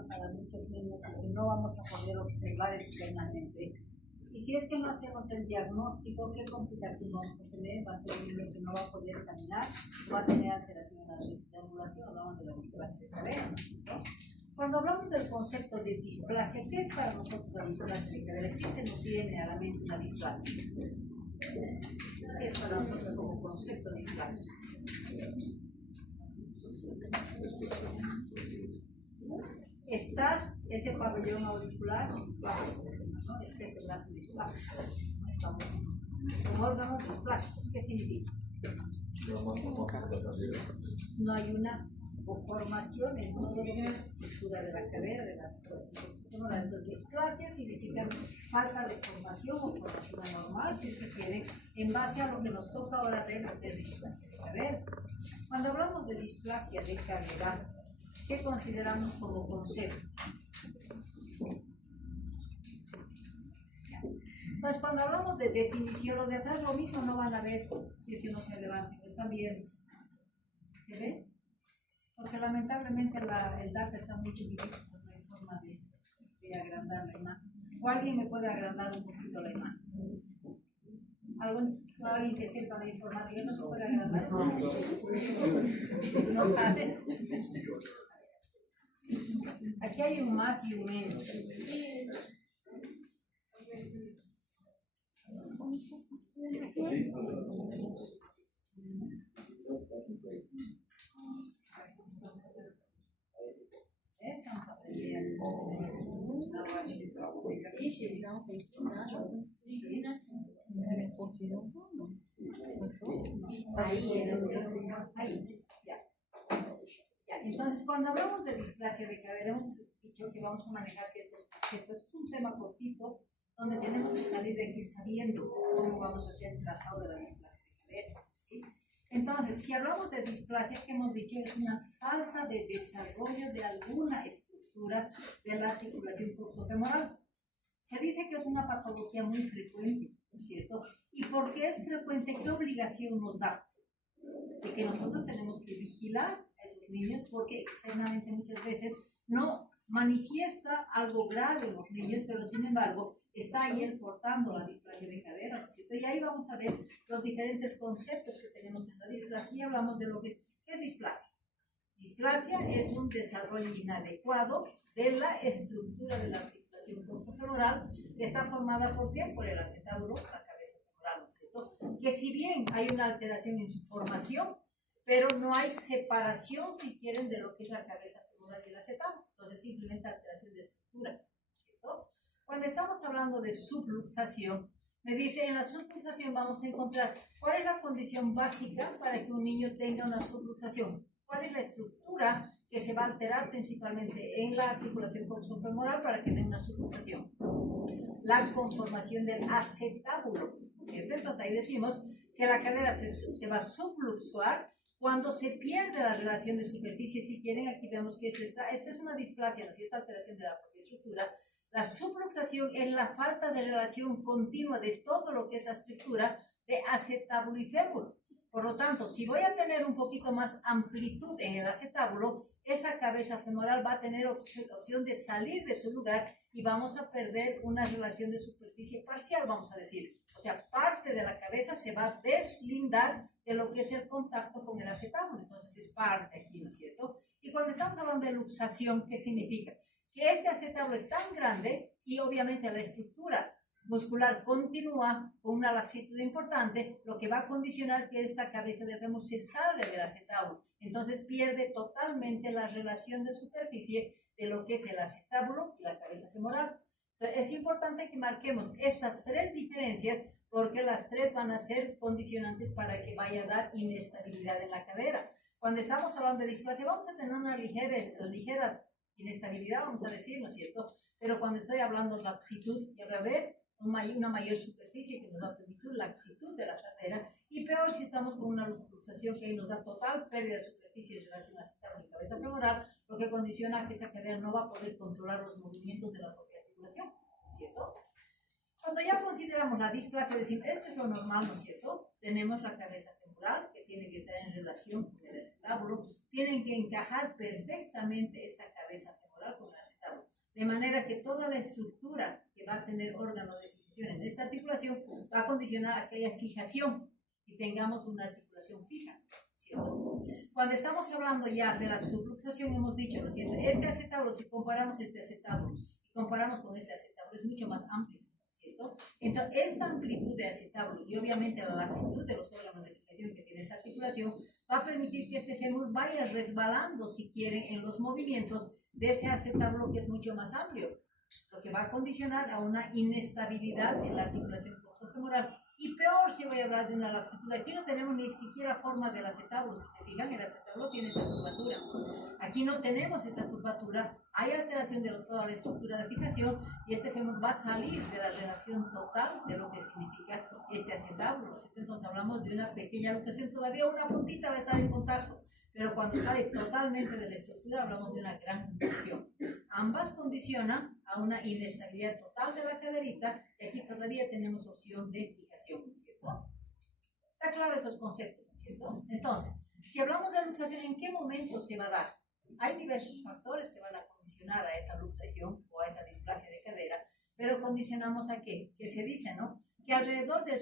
problema para muchos niños y que no vamos a poder observar externamente. Y si es que no hacemos el diagnóstico, ¿qué complicación vamos a tener? Va a ser un niño que no va a poder caminar, va a tener alteración en la deambulación, hablamos de la displasia de cadera, ¿no? Cuando hablamos del concepto de displasia, ¿qué es para nosotros la displasia de cadera? ¿Qué se nos viene a la mente una displasia? ¿Qué es para nosotros como concepto de displasia? Está ese pabellón auricular displásico, ¿no? Es que es el brazo displásico, ¿no? Estamos con órganos displásicos. ¿Qué significa? No hay una conformación en todo lo que es la estructura de la cadera, de la articulación. Las displasias significan falta de formación o formación anormal, si es que quieren, en base a lo que nos toca ahora ver lo que es displasia de cadera. Cuando hablamos de displasia de cadera, ¿qué consideramos como concepto? Entonces, cuando hablamos de definición, los de atrás lo mismo no van a ver, si es que no se levanten, están viendo. ¿Se ve? Porque lamentablemente el data está muy chiquitito, no hay forma de agrandar la imagen. ¿O alguien me puede agrandar un poquito la imagen? ¿Alguien que sepa de informática no se puede agrandar? No sabe. Aquí hay un más y un menos. Estamos aprendiendo. Ahí. Ya. Entonces, cuando hablamos de displasia de cadera, hemos dicho que vamos a manejar ciertos conceptos. Es un tema cortito donde tenemos que salir de aquí sabiendo cómo vamos a hacer el trazado de la displasia de cadera, ¿sí? Entonces, si hablamos de displasia, que hemos dicho es una falta de desarrollo de alguna estructura de la articulación coxofemoral. Se dice que es una patología muy frecuente, ¿no es cierto? ¿Y por qué es frecuente? ¿Qué obligación nos da? De que nosotros tenemos que vigilar a esos niños porque externamente muchas veces no manifiesta algo grave en los niños, pero sin embargo está ahí él portando la displasia de cadera, ¿no es cierto? Y ahí vamos a ver los diferentes conceptos que tenemos en la displasia y hablamos de lo que es displasia. Displasia es un desarrollo inadecuado de la estructura de la articulación coxofemoral que está formada ¿por qué? Por el acetábulo, la cabeza femoral, ¿no es cierto? Que si bien hay una alteración en su formación, pero no hay separación, si quieren, de lo que es la cabeza femoral y el acetábulo. Entonces, simplemente alteración de estructura, ¿cierto? Cuando estamos hablando de subluxación, me dice, en la subluxación vamos a encontrar cuál es la condición básica para que un niño tenga una subluxación. ¿Cuál es la estructura que se va a alterar principalmente en la articulación coxofemoral para que tenga una subluxación? La conformación del acetábulo, ¿cierto? Entonces ahí decimos que la cadera se va a subluxar cuando se pierde la relación de superficie. Si quieren, aquí vemos que esta es una displasia, ¿no es cierto? Alteración de la propia estructura. La subluxación es la falta de relación continua de todo lo que es la estructura de acetábulo y fémur. Por lo tanto, si voy a tener un poquito más amplitud en el acetábulo, esa cabeza femoral va a tener opción de salir de su lugar y vamos a perder una relación de superficie parcial, vamos a decir. O sea, parte de la cabeza se va a deslindar de lo que es el contacto con el acetábulo. Entonces, es parte aquí, ¿no es cierto? Y cuando estamos hablando de luxación, ¿qué significa? Que este acetábulo es tan grande y obviamente la estructura muscular continúa con una laxitud importante, lo que va a condicionar que esta cabeza de fémur se salga del acetábulo. Entonces pierde totalmente la relación de superficie de lo que es el acetábulo y la cabeza femoral. Entonces, es importante que marquemos estas tres diferencias porque las tres van a ser condicionantes para que vaya a dar inestabilidad en la cadera. Cuando estamos hablando de displasia, vamos a tener una ligera inestabilidad, vamos a decir, ¿no es cierto? Pero cuando estoy hablando de laxitud, ya va a haber una mayor superficie que nos va a permitir laxitud de la cadera, y peor si estamos con una luxación que nos da total pérdida de superficie en relación a acetábulo y cabeza femoral, lo que condiciona que esa cadera no va a poder controlar los movimientos de la propia articulación, ¿cierto? Cuando ya consideramos la displasia, decimos, esto es lo normal, ¿no es cierto? Tenemos la cabeza femoral, que tiene que estar en relación con el acetábulo, tienen que encajar perfectamente esta cabeza femoral con el acetábulo. de manera que toda la estructura que va a tener órgano de fijación en esta articulación va a condicionar a que haya fijación y tengamos una articulación fija, ¿cierto? Cuando estamos hablando ya de la subluxación, hemos dicho, ¿no es cierto? Este acetábulo, si comparamos este acetábulo y comparamos con este acetábulo, es mucho más amplio, ¿cierto? Entonces, esta amplitud de acetábulo y obviamente la laxitud de los órganos de fijación que tiene esta articulación va a permitir que este fémur vaya resbalando, si quieren, en los movimientos de ese acetábulo que es mucho más amplio, lo que va a condicionar a una inestabilidad en la articulación coxofemoral. Y peor si voy a hablar de una laxitud. Aquí no tenemos ni siquiera forma del acetábulo. Si se fijan, el acetábulo tiene esa curvatura. Aquí no tenemos esa curvatura. Hay alteración de toda la estructura de fijación y este fémur va a salir de la relación total de lo que significa este acetábulo. Entonces hablamos de una pequeña luxación. Todavía una puntita va a estar en contacto. Pero cuando sale totalmente de la estructura, hablamos de una gran luxación. Ambas condicionan a una inestabilidad total de la caderita y aquí todavía tenemos opción de fijación, ¿no es cierto? ¿Está claro esos conceptos, no es cierto? Entonces, si hablamos de luxación, ¿en qué momento se va a dar? Hay diversos factores que van a condicionar a esa luxación o a esa displasia de cadera, pero condicionamos a qué? Que se dice, ¿no? Que alrededor de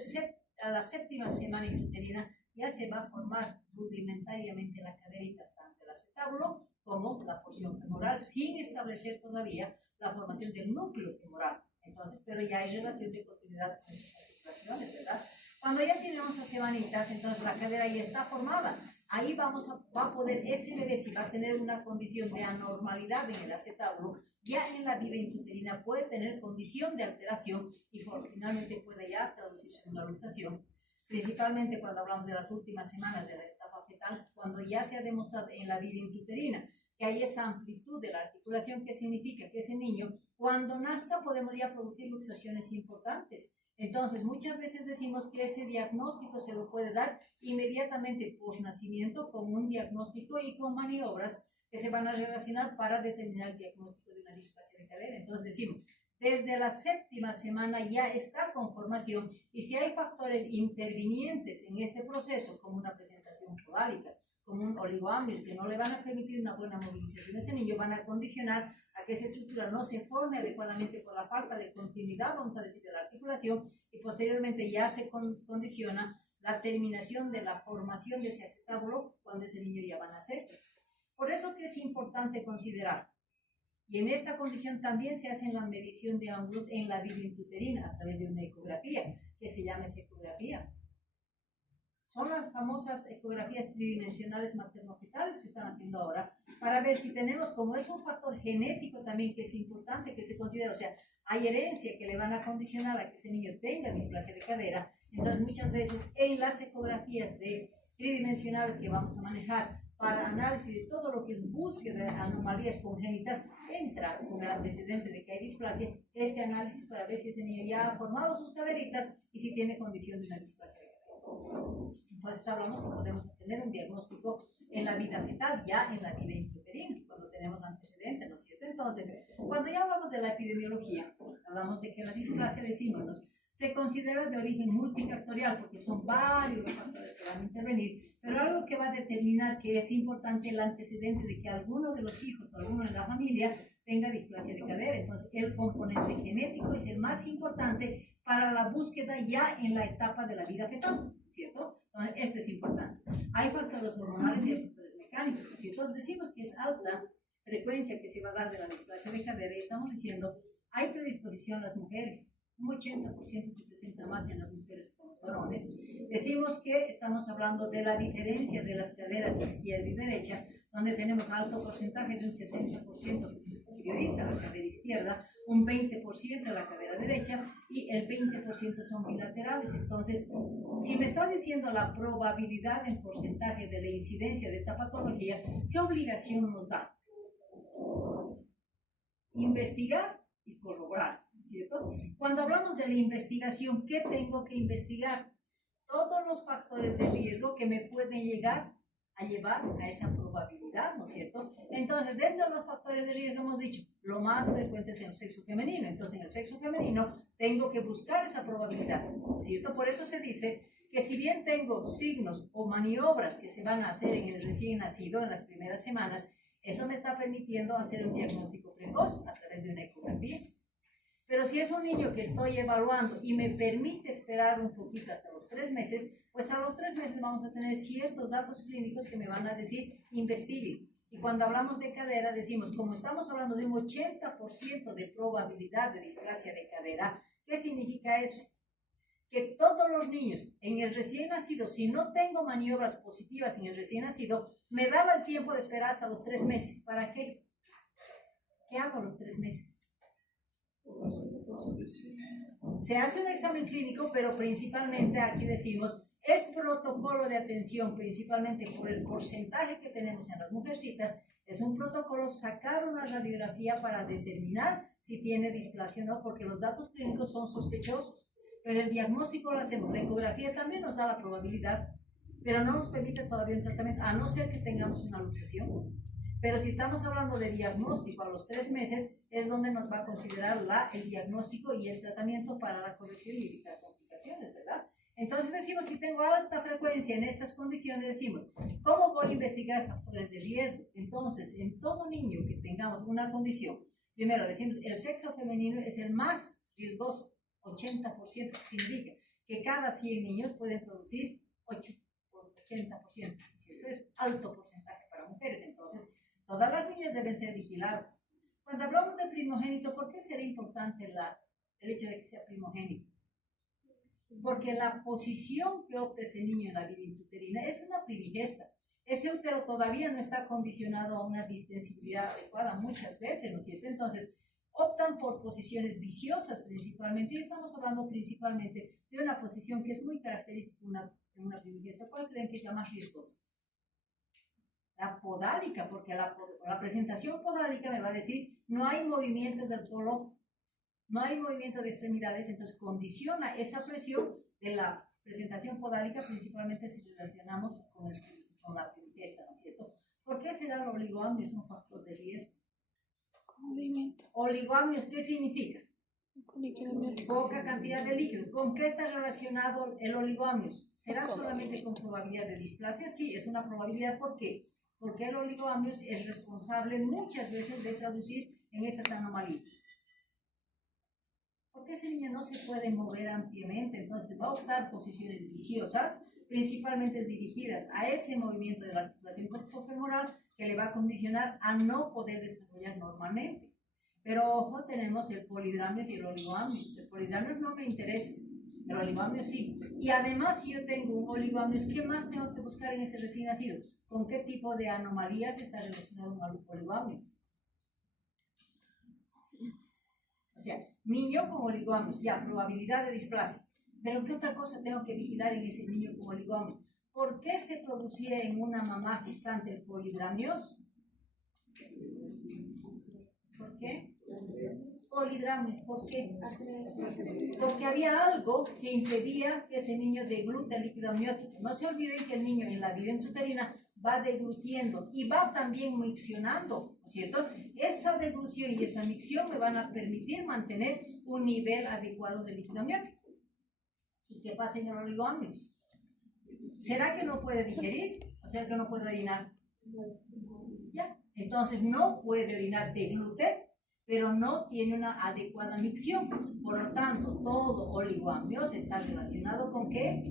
la séptima semana intrauterina ya se va a formar rudimentariamente la caderita, tanto el acetábulo como la porción femoral, sin establecer todavía la formación del núcleo femoral. Entonces, pero ya hay relación de continuidad con esas articulaciones, ¿verdad? Cuando ya tenemos las semanitas, entonces la cadera ya está formada. Ahí va a poder ese bebé, si va a tener una condición de anormalidad en el acetábulo, ya en la vida intrauterina puede tener condición de alteración y finalmente puede ya traducirse en una luxación. Principalmente cuando hablamos de las últimas semanas de la etapa fetal, cuando ya se ha demostrado en la vida intrauterina que hay esa amplitud de la articulación, que significa que ese niño, cuando nazca, podemos ya producir luxaciones importantes. Entonces, muchas veces decimos que ese diagnóstico se lo puede dar inmediatamente post nacimiento con un diagnóstico y con maniobras que se van a relacionar para determinar el diagnóstico de una displasia de cadera. Entonces decimos, desde la séptima semana ya está con formación y si hay factores intervinientes en este proceso, como una presentación podálica, como un oligoamnios que no le van a permitir una buena movilización a ese niño, van a condicionar a que esa estructura no se forme adecuadamente por la falta de continuidad, vamos a decir, de la articulación, y posteriormente ya se condiciona la terminación de la formación de ese acetábulo cuando ese niño ya va a nacer. Por eso que es importante considerar, y en esta condición también se hace la medición de ángulos en la vida intrauterina a través de una ecografía, que se llama ecografía. Son las famosas ecografías tridimensionales maternofetales que están haciendo ahora, para ver si tenemos, como es un factor genético también que es importante que se considere, o sea, hay herencia que le van a condicionar a que ese niño tenga displasia de cadera. Entonces muchas veces en las ecografías tridimensionales que vamos a manejar para análisis de todo lo que es búsqueda de anomalías congénitas, entra con el antecedente de que hay displasia, este análisis para ver si ese niño ya ha formado sus caderitas y si tiene condición de una displasia de cadera. Entonces hablamos que podemos obtener un diagnóstico en la vida fetal, ya en la vida intrauterina, cuando tenemos antecedentes, ¿no es cierto? Entonces, cuando ya hablamos de la epidemiología, hablamos de que la displasia, decimos, se considera de origen multifactorial, porque son varios los factores que van a intervenir, pero algo que va a determinar que es importante el antecedente de que alguno de los hijos o alguno de la familia tenga displasia de cadera. Entonces, el componente genético es el más importante para la búsqueda ya en la etapa de la vida fetal, ¿cierto? Entonces, esto es importante. Hay factores hormonales y hay factores mecánicos, ¿cierto? Entonces, decimos que es alta frecuencia que se va a dar de la displasia de cadera y estamos diciendo, hay predisposición en las mujeres. Un 80% se presenta más en las mujeres que en los varones. Decimos que estamos hablando de la diferencia de las caderas izquierda y derecha, donde tenemos alto porcentaje de un 60% que se prioriza la cadera izquierda, un 20% la cadera derecha y el 20% son bilaterales. Entonces, si me está diciendo la probabilidad en porcentaje de la incidencia de esta patología, ¿qué obligación nos da? Investigar y corroborar, ¿cierto? Cuando hablamos de la investigación, ¿qué tengo que investigar? Todos los factores de riesgo que me pueden llegar a llevar a esa probabilidad, ¿no es cierto? Entonces, dentro de los factores de riesgo hemos dicho, lo más frecuente es en el sexo femenino. Entonces, en el sexo femenino tengo que buscar esa probabilidad, ¿no es cierto? Por eso se dice que si bien tengo signos o maniobras que se van a hacer en el recién nacido en las primeras semanas, eso me está permitiendo hacer un diagnóstico precoz a través de una ecografía. bien. Pero si es un niño que estoy evaluando y me permite esperar un poquito hasta los 3 meses, pues a los 3 meses vamos a tener ciertos datos clínicos que me van a decir, investiguen. Y cuando hablamos de cadera, decimos, como estamos hablando de un 80% de probabilidad de displasia de cadera, ¿qué significa eso? Que todos los niños en el recién nacido, si no tengo maniobras positivas en el recién nacido, me da el tiempo de esperar hasta los 3 meses. ¿Para qué? ¿Qué hago a los 3 meses? Se hace un examen clínico, pero principalmente aquí decimos, es protocolo de atención, principalmente por el porcentaje que tenemos en las mujercitas, es un protocolo sacar una radiografía para determinar si tiene displasia o no, porque los datos clínicos son sospechosos, pero el diagnóstico lo hacemos. La ecografía también nos da la probabilidad, pero no nos permite todavía un tratamiento, a no ser que tengamos una luxación. Pero si estamos hablando de diagnóstico a los 3 meses, es donde nos va a considerar el diagnóstico y el tratamiento para la corrección y evitar complicaciones, ¿verdad? Entonces decimos, si tengo alta frecuencia en estas condiciones, decimos, ¿cómo voy a investigar factores de riesgo? Entonces, en todo niño que tengamos una condición, primero decimos, el sexo femenino es el más riesgoso, 80%, significa que cada 100 niños pueden producir 8 por 80%, ¿cierto? Es alto porcentaje para mujeres, entonces todas las niñas deben ser vigiladas. Cuando hablamos de primogénito, ¿por qué será importante el hecho de que sea primogénito? Porque la posición que opta ese niño en la vida intrauterina es una pridigesta. Ese útero todavía no está condicionado a una distensibilidad adecuada muchas veces, ¿no es cierto? Entonces, optan por posiciones viciosas principalmente, y estamos hablando principalmente de una posición que es muy característica de una pridigesta. ¿Cuál creen que es la más riesgosa? La podálica, porque la presentación podálica me va a decir, no hay movimiento del polo, no hay movimiento de extremidades, entonces condiciona esa presión de la presentación podálica, principalmente si relacionamos con la pridigesta, ¿no es cierto? ¿Por qué será el oligoamnio? Es un factor de riesgo. Oligoamnios, ¿qué significa? Poca cantidad de líquido. ¿Con qué está relacionado el oligoamnios? ¿Será solamente con probabilidad de displasia? Sí, es una probabilidad. ¿Por qué? Porque el oligoamnios es responsable muchas veces de traducir en esas anomalías. Porque ese niño no se puede mover ampliamente, entonces va a optar posiciones viciosas, principalmente dirigidas a ese movimiento de la articulación coxofemoral que le va a condicionar a no poder desarrollar normalmente. Pero ojo, tenemos el polidramnios y el oligoamnios. El polidramnios no me interesa, el oligoamnios sí. Y además, si yo tengo un oligoamnios, ¿qué más tengo que buscar en ese recién nacido? ¿Con qué tipo de anomalías está relacionado un oligoamnios? O sea, niño con oligoamnios, ya, probabilidad de displasia. Pero ¿qué otra cosa tengo que vigilar en ese niño con oligoamnios? ¿Por qué se producía en una mamá gestante el polidramnios? ¿Por qué? Polidramnios, ¿por qué? Porque había algo que impedía que ese niño deglute el líquido amniótico. No se olviden que el niño en la vida intrauterina va deglutiendo y va también miccionando, ¿cierto? Esa deglución y esa micción me van a permitir mantener un nivel adecuado de líquido amniótico. ¿Y qué pasa en el oligoamnios? ¿Será que no puede digerir? ¿O será que no puede orinar? ¿Ya? Entonces no puede orinar, deglute, pero no tiene una adecuada micción. Por lo tanto, todo oligoamnios está relacionado ¿con qué?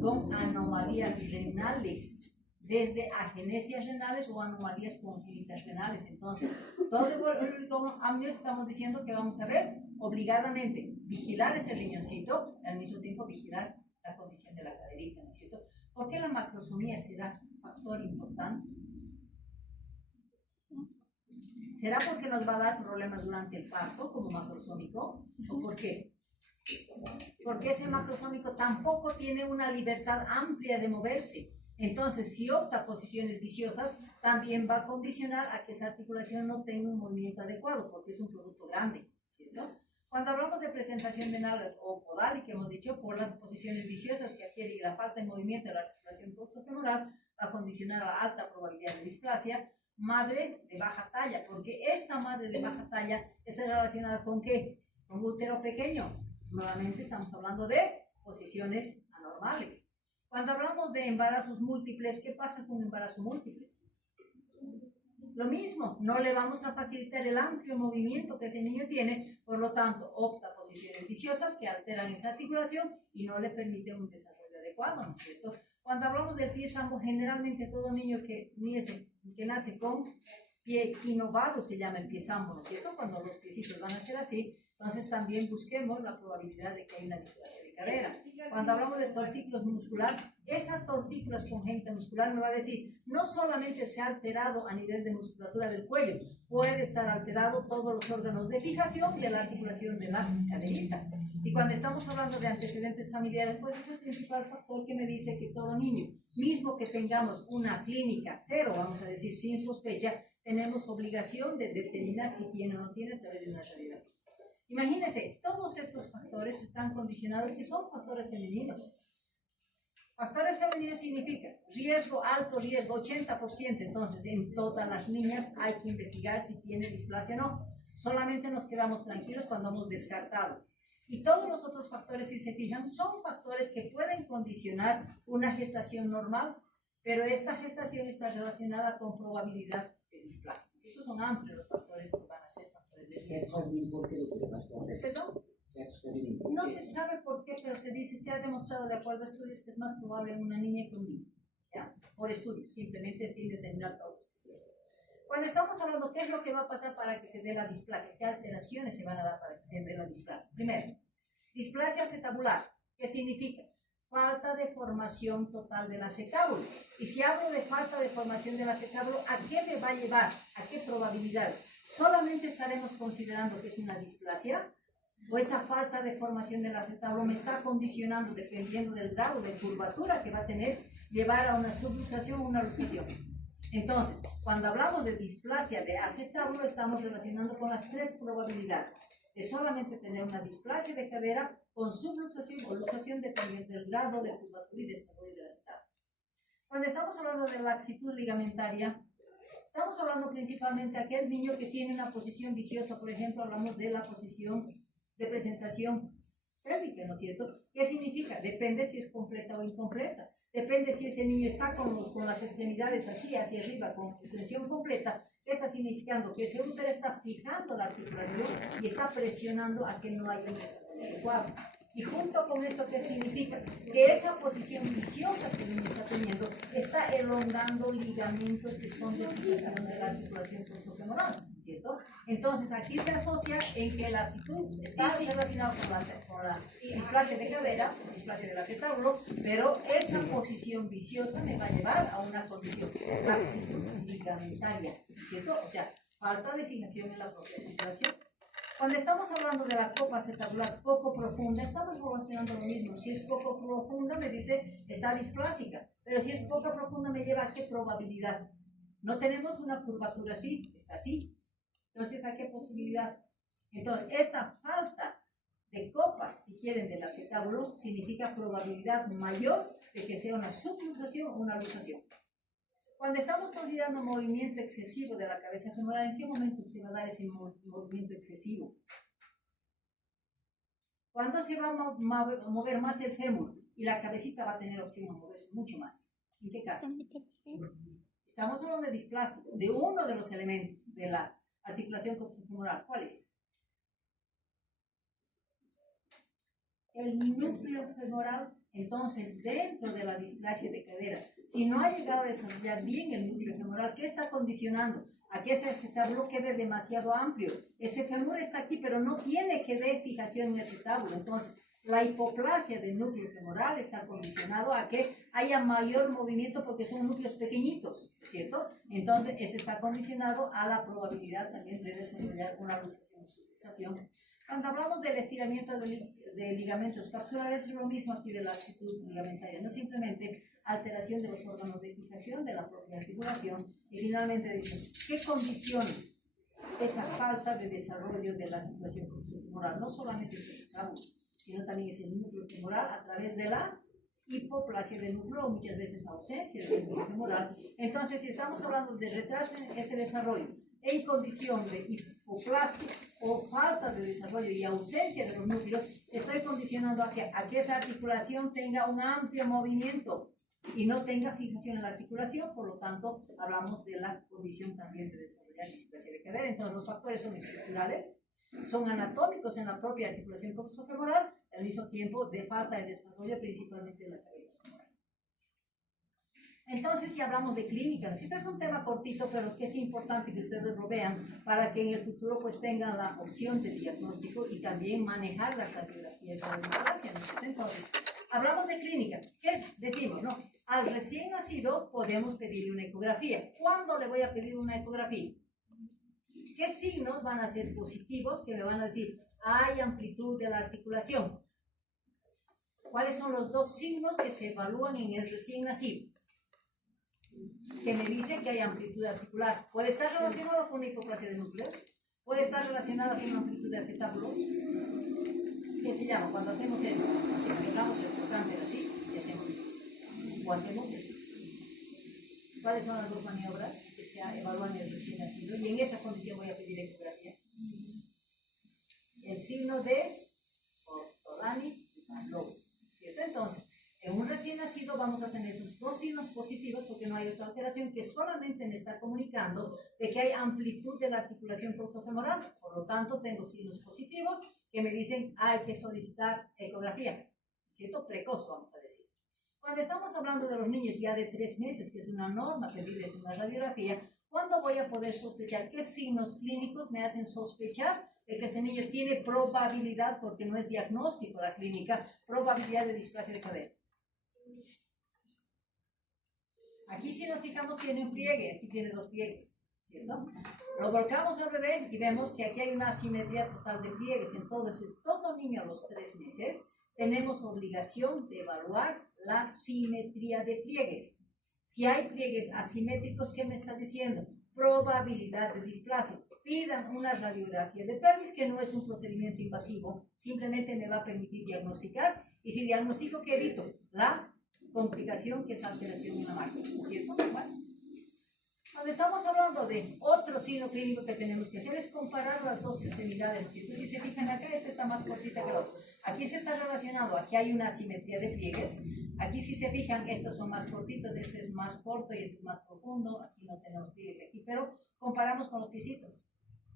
Con anomalías renales, desde agenesias renales o anomalías congénitas renales. Entonces, todo oligoamnios estamos diciendo que vamos a ver obligadamente vigilar ese riñoncito, al mismo tiempo vigilar la condición de la caderita, ¿no es cierto? ¿Por qué la macrosomía será factor importante? ¿Será porque nos va a dar problemas durante el parto como macrosómico? ¿O por qué? Porque ese macrosómico tampoco tiene una libertad amplia de moverse. Entonces, si opta posiciones viciosas, también va a condicionar a que esa articulación no tenga un movimiento adecuado, porque es un producto grande, ¿cierto? Cuando hablamos de presentación de nalgas o podal, y que hemos dicho por las posiciones viciosas que adquiere y la falta de movimiento de la articulación coxofemoral, va a condicionar a la alta probabilidad de displasia. Madre de baja talla, porque esta madre de baja talla está relacionada con ¿qué? Con útero pequeño. Nuevamente estamos hablando de posiciones anormales. Cuando hablamos de embarazos múltiples, ¿qué pasa con un embarazo múltiple? lo mismo, no le vamos a facilitar el amplio movimiento que ese niño tiene, por lo tanto, opta posiciones viciosas que alteran esa articulación y no le permiten un desarrollo adecuado, ¿no es cierto? Cuando hablamos del pie sambo, generalmente todo niño que nace con pie quinovado se llama el pie sambo, ¿no es cierto? Cuando los piecitos van a ser así, entonces también busquemos la probabilidad de que haya una displasia de cadera. Cuando hablamos de tortícolis muscular, esa tortícolis congénita muscular me va a decir, no solamente se ha alterado a nivel de musculatura del cuello, puede estar alterado todos los órganos de fijación de la articulación de la caderita. Y cuando estamos hablando de antecedentes familiares, pues es el principal factor que me dice que todo niño, mismo que tengamos una clínica cero, vamos a decir, sin sospecha, tenemos obligación de determinar si tiene o no tiene a través de una radiografía. Imagínense, todos estos factores están condicionados que son factores femeninos. Factores femeninos significa riesgo, alto riesgo, 80%. Entonces, en todas las niñas hay que investigar si tiene displasia o no. Solamente nos quedamos tranquilos cuando hemos descartado. Y todos los otros factores, si se fijan, son factores que pueden condicionar una gestación normal, pero esta gestación está relacionada con probabilidad de displasia. Estos son amplios los factores que van a ser factores de riesgo. ¿Perdón? No se sabe por qué, pero se ha demostrado de acuerdo a estudios que es más probable en una niña que un niño. ¿Ya? Por estudios, simplemente es sin determinar causas específicas. Cuando estamos hablando, ¿qué es lo que va a pasar para que se dé la displasia? ¿Qué alteraciones se van a dar para que se dé la displasia? Primero, displasia acetabular. ¿Qué significa? Falta de formación total del acetábulo. Y si hablo de falta de formación del acetábulo, ¿a qué me va a llevar? ¿A qué probabilidades? ¿Solamente estaremos considerando que es una displasia? ¿O esa falta de formación del acetábulo me está condicionando, dependiendo del grado de curvatura que va a tener, llevar a una subluxación o una luxación? Entonces, cuando hablamos de displasia de acetábulo, estamos relacionando con las tres probabilidades de solamente tener una displasia de cadera con subluxación o luxación dependiendo del grado de curvatura y desarrollo del acetábulo. Cuando estamos hablando de laxitud ligamentaria, estamos hablando principalmente de aquel niño que tiene una posición viciosa. Por ejemplo, hablamos de la posición de presentación pélvica, ¿no es cierto? ¿Qué significa? Depende si es completa o incompleta. Depende si ese niño está con las extremidades así, hacia arriba, con extensión completa. ¿Qué está significando? Que ese útero está fijando la articulación y está presionando a que no haya un desarrollo adecuado. Y junto con esto, ¿qué significa? Que esa posición viciosa que el niño está teniendo está elongando ligamentos que son de fijación de la articulación coxofemoral, ¿cierto? Entonces, aquí se asocia en que la laxitud está relacionada con la displasia de cadera, displasia del acetábulo, pero esa posición viciosa me va a llevar a una condición laxitud ligamentaria, ¿cierto? O sea, falta de fijación en la propia articulación. Cuando estamos hablando de la copa acetabular poco profunda, estamos relacionando lo mismo. Si es poco profunda, me dice está displásica, pero si es poco profunda, me lleva a qué probabilidad. No tenemos una curvatura así, está así. Entonces, ¿a qué posibilidad? Entonces, esta falta de copa, si quieren, del acetábulo, significa probabilidad mayor de que sea una subluxación o una luxación. Cuando estamos considerando movimiento excesivo de la cabeza femoral, ¿en qué momento se va a dar ese movimiento excesivo? ¿Cuándo se va a mover más el fémur y la cabecita va a tener opción a moverse mucho más? ¿En qué caso? Estamos hablando de displasia, de uno de los elementos de la articulación coxofemoral. ¿Cuál es? El núcleo femoral. Entonces, dentro de la displasia de cadera, si no ha llegado a desarrollar bien el núcleo femoral, ¿qué está condicionando? A que ese acetábulo quede demasiado amplio. Ese fémur está aquí, pero no tiene que dar fijación en ese acetábulo. Entonces, la hipoplasia del núcleo femoral está condicionado a que haya mayor movimiento porque son núcleos pequeñitos, ¿cierto? Entonces, eso está condicionado a la probabilidad también de desarrollar una luxación o subluxación. Cuando hablamos del estiramiento de ligamentos capsulares, es lo mismo aquí de la laxitud ligamentaria, no simplemente alteración de los órganos de fijación de la propia articulación. Y finalmente dicen, ¿qué condiciona esa falta de desarrollo de la articulación coxofemoral? No solamente es el acetábulo, sino también es el núcleo femoral a través de la hipoplasia del núcleo, o muchas veces ausencia del núcleo femoral. Entonces, si estamos hablando de retraso en ese desarrollo, en condición de hipoplasia o falta de desarrollo y ausencia de los núcleos, estoy condicionando a que esa articulación tenga un amplio movimiento. y no tenga fijación en la articulación, por lo tanto, hablamos de la condición también de desarrollar displasia de cadera. Entonces, los factores son estructurales, son anatómicos en la propia articulación coxofemoral, al mismo tiempo de falta de desarrollo principalmente en la cabeza femoral. Entonces, si hablamos de clínica, este es un tema cortito, pero que es importante que ustedes lo vean para que en el futuro pues tengan la opción de diagnóstico y también manejar la radiografía de la displasia. Entonces, hablamos de clínica. ¿Qué decimos? No, al recién nacido podemos pedirle una ecografía. ¿Cuándo le voy a pedir una ecografía? ¿Qué signos van a ser positivos que me van a decir hay amplitud de la articulación? ¿Cuáles son los dos signos que se evalúan en el recién nacido? Que me dicen que hay amplitud articular. ¿Puede estar relacionado con una hipoplasia de núcleos? ¿Puede estar relacionado con una amplitud de acetábulo? ¿Qué se llama? Cuando hacemos esto, así agarramos el trocánter así y hacemos esto. O hacemos esto. ¿Cuáles son las dos maniobras que se evalúan en el recién nacido? Y en esa condición voy a pedir ecografía. El signo de Ortolani y Barlow. ¿Cierto? Entonces, en un recién nacido vamos a tener esos dos signos positivos porque no hay otra alteración que solamente me está comunicando de que hay amplitud de la articulación coxofemoral. Por lo tanto, tengo signos positivos que me dicen hay que solicitar ecografía. ¿Cierto? Precoz, vamos a decir. Cuando estamos hablando de los niños ya de 3 meses, que es una norma pedirles una radiografía, ¿cuándo voy a poder sospechar? ¿Qué signos clínicos me hacen sospechar de que ese niño tiene probabilidad, porque no es diagnóstico la clínica, probabilidad de displasia de cadera? Aquí si nos fijamos tiene un pliegue, aquí tiene 2 pliegues, ¿cierto? Lo volcamos al bebé y vemos que aquí hay una asimetría total de pliegues. Entonces, todo niño a los 3 meses tenemos obligación de evaluar la simetría de pliegues. Si hay pliegues asimétricos, ¿qué me está diciendo? Probabilidad de displasia. Pidan una radiografía de pelvis, que no es un procedimiento invasivo, simplemente me va a permitir diagnosticar, y si diagnostico, ¿qué evito? La complicación, que es alteración en la marca, ¿cierto? Bueno. Cuando estamos hablando de otro signo clínico que tenemos que hacer es comparar las dos extremidades, ¿no? Si se fijan acá, esta está más cortita que la otra. Aquí se está relacionado, aquí hay una asimetría de pliegues. Aquí si se fijan, estos son más cortitos, este es más corto y este es más profundo. Aquí no tenemos pliegues aquí, pero comparamos con los piecitos.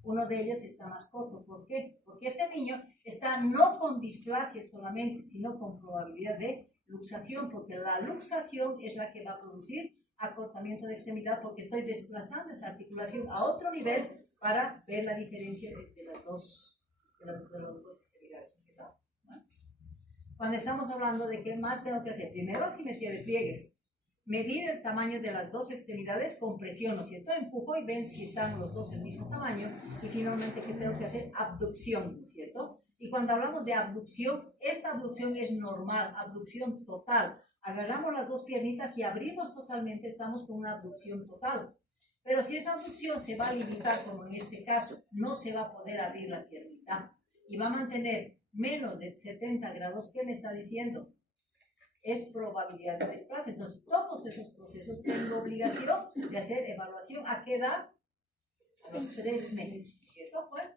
Uno de ellos está más corto. ¿Por qué? Porque este niño está no con displasia solamente, sino con probabilidad de luxación, porque la luxación es la que va a producir acortamiento de extremidad, porque estoy desplazando esa articulación a otro nivel para ver la diferencia de las dos extremidades. ¿No? Cuando estamos hablando de qué más tengo que hacer, primero asimetría de pliegues, medir el tamaño de las dos extremidades con presión, ¿no es cierto? Empujo y ven si están los dos del mismo tamaño, y finalmente, ¿qué tengo que hacer? Abducción, ¿no es cierto? Y cuando hablamos de abducción, esta abducción es normal, abducción total. Agarramos las dos piernitas y abrimos totalmente, estamos con una abducción total. Pero si esa abducción se va a limitar, como en este caso, no se va a poder abrir la piernita y va a mantener menos de 70 grados, ¿qué me está diciendo? Es probabilidad de desplace. Entonces, todos esos procesos tengo obligación de hacer evaluación. ¿A qué edad? A los 3 meses, ¿cierto? Bueno,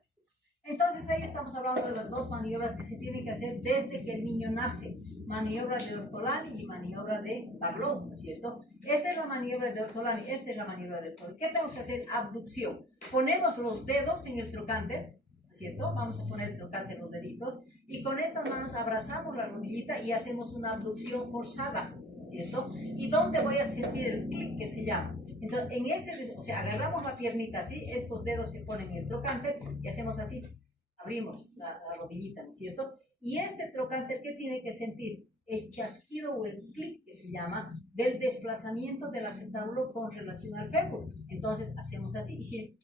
entonces ahí estamos hablando de las dos maniobras que se tienen que hacer desde que el niño nace. Maniobra de Ortolani y maniobra de Barlow, ¿no es cierto? Esta es la maniobra de Ortolani, esta es la maniobra de Ortolani. ¿Qué tengo que hacer? Abducción. Ponemos los dedos en el trocánter, ¿cierto? Vamos a poner el trocánter, los deditos, y con estas manos abrazamos la rodillita y hacemos una abducción forzada, ¿cierto? ¿Y dónde voy a sentir el clic, que se llama? Entonces, en ese, o sea, agarramos la piernita así, estos dedos se ponen en el trocánter y hacemos así, abrimos la rodillita, ¿no es cierto? Y este trocánter, ¿qué tiene que sentir? El chasquido o el clic, que se llama, del desplazamiento del acetábulo con relación al fémur. Entonces, hacemos así, y si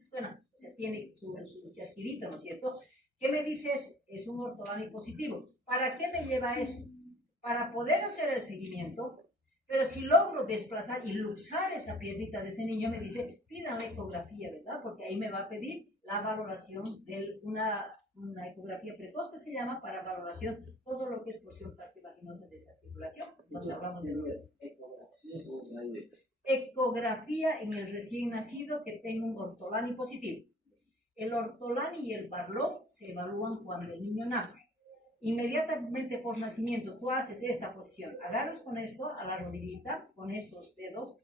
suena, o sea, tiene su chasquidito, ¿no es cierto? ¿Qué me dice eso? Es un Ortolani positivo. ¿Para qué me lleva eso? Para poder hacer el seguimiento, pero si logro desplazar y luxar esa piernita de ese niño, me dice, pidan la ecografía, ¿verdad? Porque ahí me va a pedir la valoración de una ecografía precoz, que se llama, para valoración todo lo que es porción partivaginosa de esa articulación. Entonces hablamos de ecografía en el recién nacido que tenga un Ortolani positivo. El Ortolani y el Barlow se evalúan cuando el niño nace. inmediatamente por nacimiento tú haces esta posición, agarras con esto a la rodillita, con estos dedos,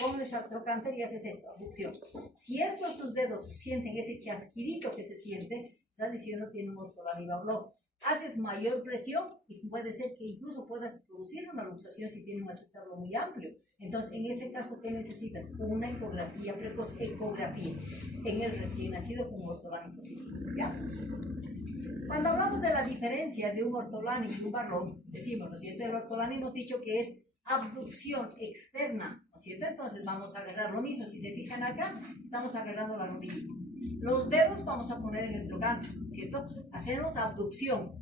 pones al trocánter y haces esto, abducción. Si estos tus dedos sienten ese chasquidito que se siente, estás diciendo tiene un ortolani Barlow. Haces mayor presión y puede ser que incluso puedas producir una luxación si tiene un acetablo muy amplio. Entonces, en ese caso, ¿qué necesitas? Una ecografía precoz, ecografía en el recién nacido con un ortolani positivo. ¿Ya? Cuando hablamos de la diferencia de un ortolani y un Barlow, decimos, ¿no es cierto? El ortolani hemos dicho que es abducción externa, ¿no es cierto? Entonces vamos a agarrar lo mismo. Si se fijan acá, estamos agarrando la rodilla. Los dedos vamos a poner en el trocánter, ¿cierto? Hacemos abducción,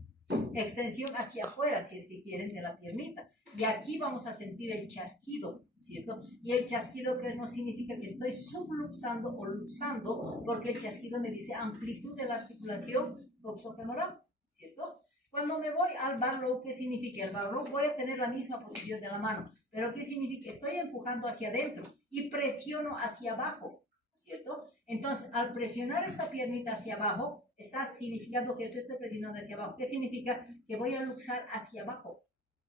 extensión hacia afuera, si es que quieren, de la piernita. Y aquí vamos a sentir el chasquido, ¿cierto? Y el chasquido que no significa que estoy subluxando o luxando, porque el chasquido me dice amplitud de la articulación coxofemoral, ¿cierto? Cuando me voy al Barlow, ¿qué significa? El Barlow voy a tener la misma posición de la mano, pero ¿qué significa? Estoy empujando hacia adentro y presiono hacia abajo, ¿cierto? Entonces, al presionar esta piernita hacia abajo, está significando que estoy presionando hacia abajo. ¿Qué significa? Que voy a luxar hacia abajo.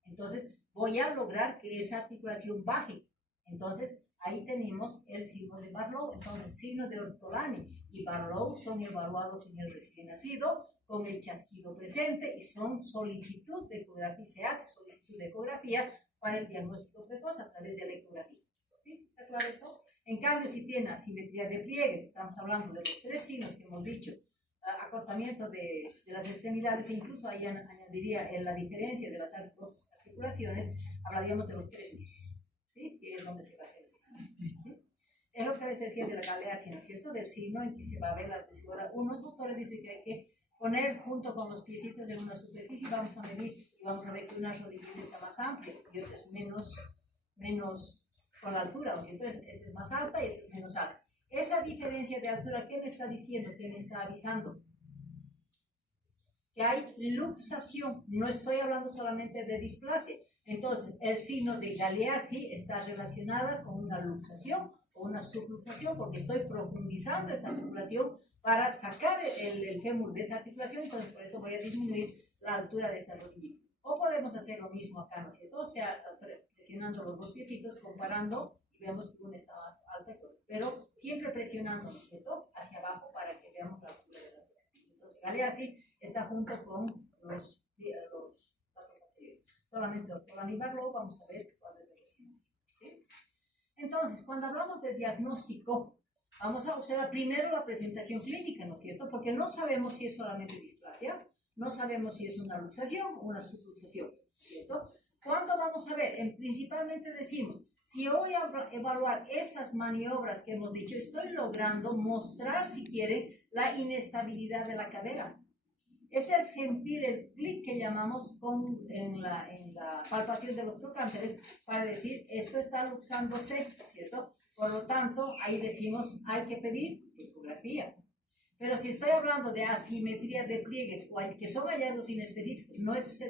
Entonces, voy a lograr que esa articulación baje. Entonces, ahí tenemos el signo de Barlow. Entonces, signo de Ortolani y Barlow son evaluados en el recién nacido con el chasquido presente y son solicitud de ecografía. Se hace solicitud de ecografía para el diagnóstico precoz a través de la ecografía. ¿Sí? ¿Está claro esto? En cambio, si tiene asimetría de pliegues, estamos hablando de los tres signos que hemos dicho, acortamiento de las extremidades, e incluso ahí añadiría en la diferencia de las dos articulaciones, hablaríamos de los tres meses, ¿sí? Que es donde se va a hacer el signo, ¿sí? Es lo que les decía de la galeasia, ¿no es cierto? Del signo en que se va a ver la desigualdad. Unos autores dicen que hay que poner junto con los piecitos en una superficie, vamos a medir y vamos a ver que una rodillita está más amplia y otra es menos con la altura, ¿no es cierto? Esta es más alta y esta es menos alta. Esa diferencia de altura, ¿qué me está diciendo? ¿Qué me está avisando? Que hay luxación. No estoy hablando solamente de displasia. Entonces, el signo de Galeazzi está relacionada con una luxación o una subluxación, porque estoy profundizando esa articulación para sacar el fémur de esa articulación, entonces por eso voy a disminuir la altura de esta rodilla. O podemos hacer lo mismo acá, ¿no es cierto? O sea, presionando los dos piecitos, comparando, y vemos que una está alta, pero siempre presionando, ¿no es cierto?, hacia abajo para que veamos la altura de la rodilla. Entonces, Galeazzi está junto con los datos anteriores. Solamente Ortolani Barlow, vamos a ver cuál es el recién nacido, ¿sí? Entonces, cuando hablamos de diagnóstico, vamos a observar primero la presentación clínica, ¿no es cierto? Porque no sabemos si es solamente displasia, no sabemos si es una luxación o una subluxación, ¿cierto? ¿Cuándo vamos a ver? Principalmente decimos, si voy a evaluar esas maniobras que hemos dicho, estoy logrando mostrar, si quieren, la inestabilidad de la cadera. Es el sentir el clic que llamamos en la palpación de los trocánteres para decir, esto está luxándose, ¿cierto? Por lo tanto, ahí decimos, hay que pedir ecografía. Pero si estoy hablando de asimetría de pliegues, que son hallazgos inespecíficos,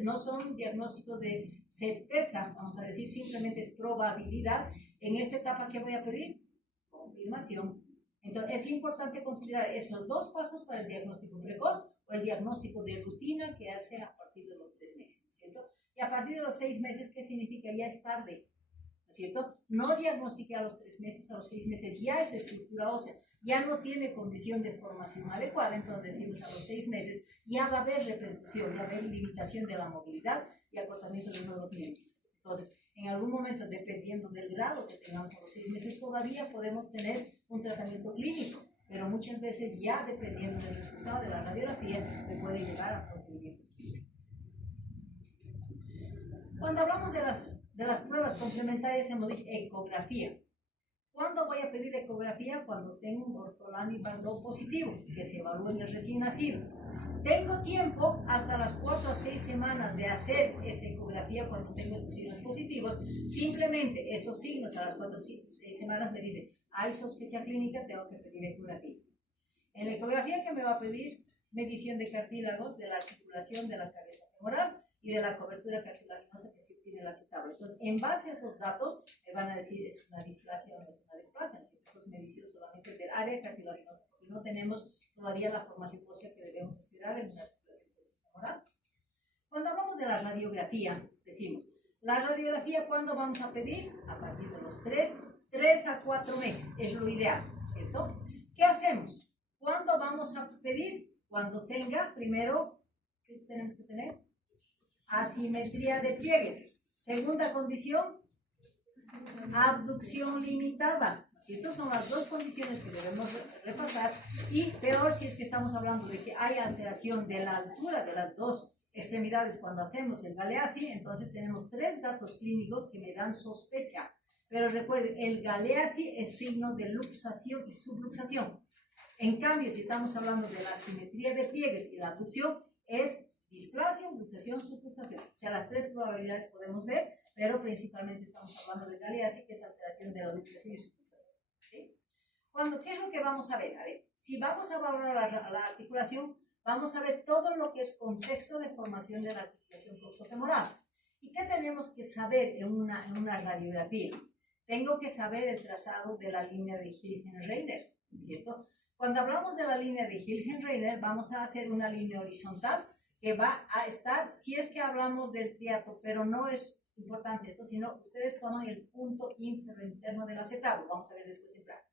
no son diagnósticos de certeza, vamos a decir, simplemente es probabilidad, en esta etapa, ¿qué voy a pedir? Confirmación. Entonces, es importante considerar esos dos pasos para el diagnóstico precoz o el diagnóstico de rutina que hace a partir de los 3 meses, ¿no es cierto? Y a partir de los 6 meses, ¿qué significa? Ya es tarde, ¿no es cierto? No diagnostiqué a los 3 meses, a los 6 meses ya es estructura ósea, ya no tiene condición de formación adecuada, entonces decimos a los 6 meses ya va a haber repercusión, ya va a haber limitación de la movilidad y acortamiento de nuevos miembros. Entonces, en algún momento, dependiendo del grado que tengamos a los 6 meses, todavía podemos tener un tratamiento clínico, pero muchas veces ya dependiendo del resultado de la radiografía, me puede llevar a procedimientos clínicos. Cuando hablamos de las pruebas complementarias, hemos dicho ecografía. ¿Cuándo voy a pedir ecografía? Cuando tengo un Ortolani Barlow positivo, que se evalúa en el recién nacido. Tengo tiempo hasta las 4 a 6 semanas de hacer esa ecografía cuando tengo esos signos positivos. Simplemente esos signos a las 4 a 6 semanas me dicen, hay sospecha clínica, tengo que pedir ecografía. En la ecografía, ¿qué me va a pedir? Medición de cartílagos, de la articulación de la cabeza femoral y de la cobertura cartilaginosa que sí tiene la acetablo. Entonces, en base a esos datos, me van a decir es una displasia o no es una displasia. Nosotros medición solamente del área cartilaginosa, porque no tenemos todavía la formación ósea que debemos esperar en una articulación femoral. Cuando hablamos de la radiografía, decimos, la radiografía, ¿cuándo vamos a pedir? A partir de los 3 a 4 meses, es lo ideal, ¿cierto? ¿Qué hacemos? ¿Cuándo vamos a pedir? Cuando tenga, primero, ¿qué tenemos que tener? Asimetría de pliegues. Segunda condición, abducción limitada. ¿Cierto? Son las dos condiciones que debemos repasar. Y peor si es que estamos hablando de que hay alteración de la altura de las dos extremidades cuando hacemos el Galeazzi, entonces tenemos 3 datos clínicos que me dan sospecha. Pero recuerden, el Galeazzi es signo de luxación y subluxación. En cambio, si estamos hablando de la simetría de pliegues y la abducción, es displasia, luxación, subluxación. O sea, las 3 probabilidades podemos ver, pero principalmente estamos hablando de Galeazzi, que es alteración de la luxación y subluxación. ¿Sí? ¿Qué es lo que vamos a ver? A ver, si vamos a valorar la articulación, vamos a ver todo lo que es contexto de formación de la articulación coxofemoral. ¿Y qué tenemos que saber en una radiografía? Tengo que saber el trazado de la línea de Hilgen-Reiner, ¿cierto? Cuando hablamos de la línea de Hilgen-Reiner, vamos a hacer una línea horizontal que va a estar, si es que hablamos del triato, pero no es importante esto, sino ustedes toman el punto ínfero interno del acetábulo, vamos a ver después en práctica.